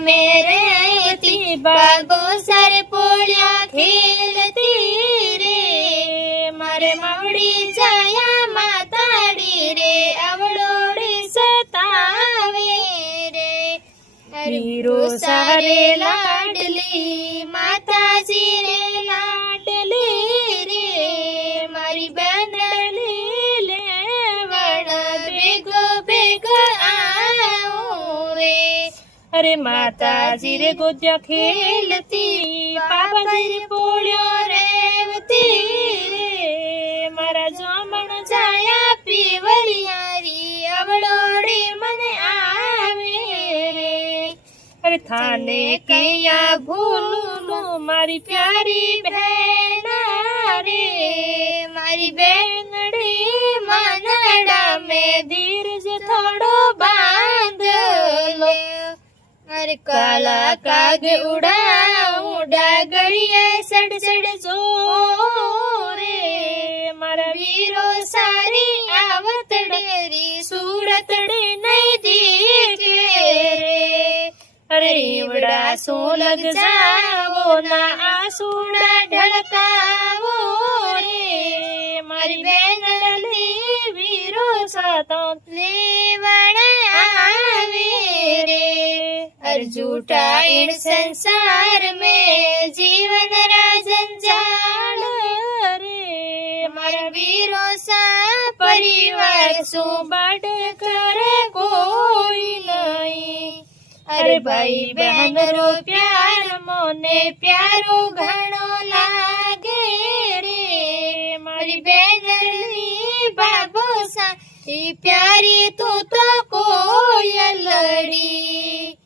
में रहती, बागो सर पोलिया खेलती रे। मारे मावड़ी जाया माताड़ी रे, अवड़ोड़ी सतावे रे। वीरो सारे लाडली, माताजी रे लाडली रे। मारी बनली लेवण बेगो बेगो आओ रे। अरे माताजी रे गोदिया खेलती, पापाजी रे पोळ्यो रेवती रे। मारा जोमण जाया पीवलियारी, अवळोड़ी मने आवे रे। अरे थाने कया भूलू मारी प्यारी बहन रे। मारी बहनड़ी मनड़ा में धीरज थोड़ो बांध लो। अरे काला काग उड़ा उड़ा गड़िया सड़ सड़ जो रे। मारा वीरो सारी आवत डेरी, सूरत डे नहीं दिखे रे। अरे इवड़ा सो लग जावो ना, आसूड़ा ढड़कावो रे। मारी बेनली वीरो सातो लेवण आवे रे। अर झूठा इन संसार में जीवन राजन जाल रे। मारा वीरो सा परिवार सो बड़ करे कोई नहीं। अरे भाई बहन रो प्यार मोने प्यारो घणो लागे रे। मारी बेनली बाबो सा प्यारी तू तो कोई लड़ी।